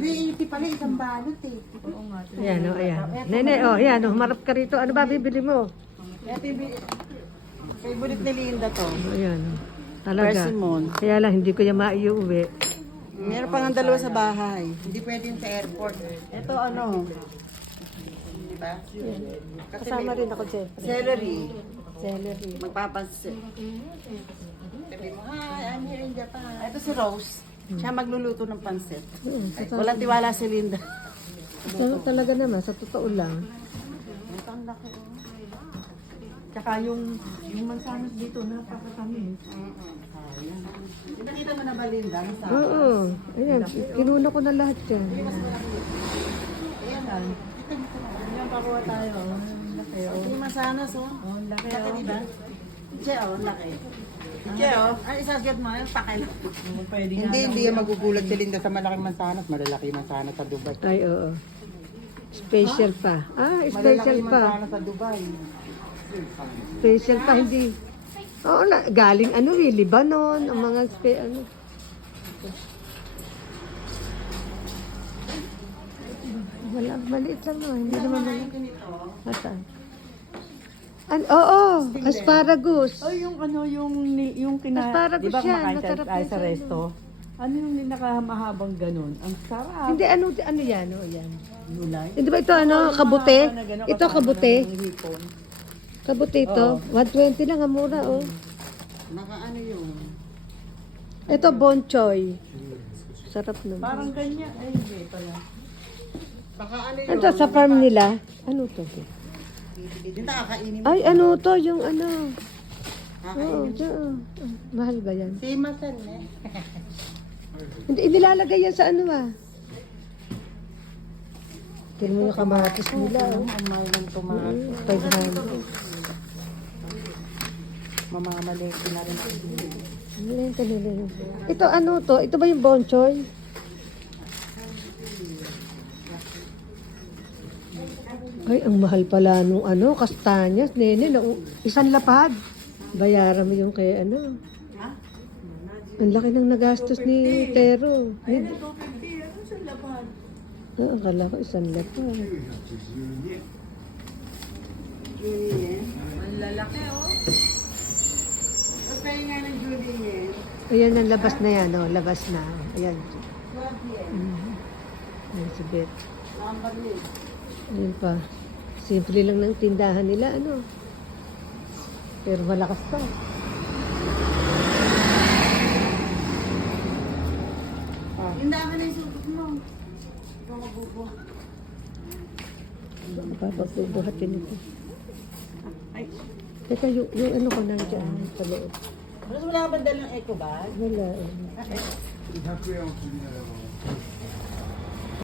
380 pala isang balot eh. Oo nga. Ayan, oh, ayan. Nene, oh, ayan, oh, humarap ka rito. Ano ba bibili mo? Ito yung favorite ni Linda to. Ayan, oh. Talaga. Persimmon. Kaya lang, hindi ko yung maiuwi. Meron pang dalawa sa bahay. Hindi pwedeng sa airport. Ito ano? Di ba? Kasi Kasama rin ako, Jeff. celery. Celery. Magpapansin. Sabi mo, hi, I'm here in Japan. Ito si Rose. Siya magluluto ng pansit. Walang tiwala si Linda. Talaga naman, sa totoo lang. Ito ang laki. Tsaka yung mansanas dito, napakatamis. Nakita mo na ba, Linda? Oo. Ayan, kinuha ko na lahat yan. Ayan. Yan, pakuha tayo. Ang laki, oh. Ito yung masanas, oh. Oh, ang laki, Laki, oh. di ba? Che, oh, laki. Che, oh. Ay, isasgat mo, yung pakil. Pwede nga. Hindi yan magugulat si Linda sa malaking mansanas. Malalaki yung mansanas sa Dubai. Ay, oo. Special pa. Ah, special Malalaki yung pa. mansanas sa Dubai. Special pa, hindi. Oo na, galing ano eh, Lebanon, ang mga ano. Wala, maliit lang no, hindi naman maliit. Asa? Oo, asparagus. Oh, yung ano, yung Asparagus di ba yan, kumakain masarap tayo yan sa sa resto? Ano yung nakahahabang ganun? Ang sarap. Hindi, ano yan, oh, yan. Gulay. Hindi ba ito ano, kabute? Ito kabute. Hipon. Kabute ito, 120 lang ang mura, oh. Naka ano yun? Ito, bonchoy. Sarap naman. Parang ganyan. Ay, hindi pala. Baka ano yun? Ito, sa farm nila. Ano to? Yung nakakainin mo. Ay, ano to, yung ano. Oo, Kakainin. dyan. Mahal ba yan? Simasan eh. Hindi, inilalagay yan sa ano ah. Tignan mo yung kamatis nila. Oh. Ang mahal ng tomato. 500. Mamamaleki na rin. Nilenta nila yun. Ito ano to? Ito ba yung bonchoy? Ay, ang mahal pala nung ano, kastanyas, nene, na, isang lapad. Bayaran mo yung kay ano. Ang laki ng nagastos ni Tero. Hindi. Oo, akala ko isang lapad. Ang lalaki oh. Pagkain nga ng Julian. Ayan ang labas na yan, oh, labas na. Ayan. Ayan si Beth. Ayan pa. Simple lang ng tindahan nila, ano. Pero malakas pa. Yung dami na yung sugot mo. Ikaw mabubo. Papagbubuhatin ito. Ay. Teka, yung ano ko nandiyan sa loob. Mas wala ka ba dalang eco bag? Wala.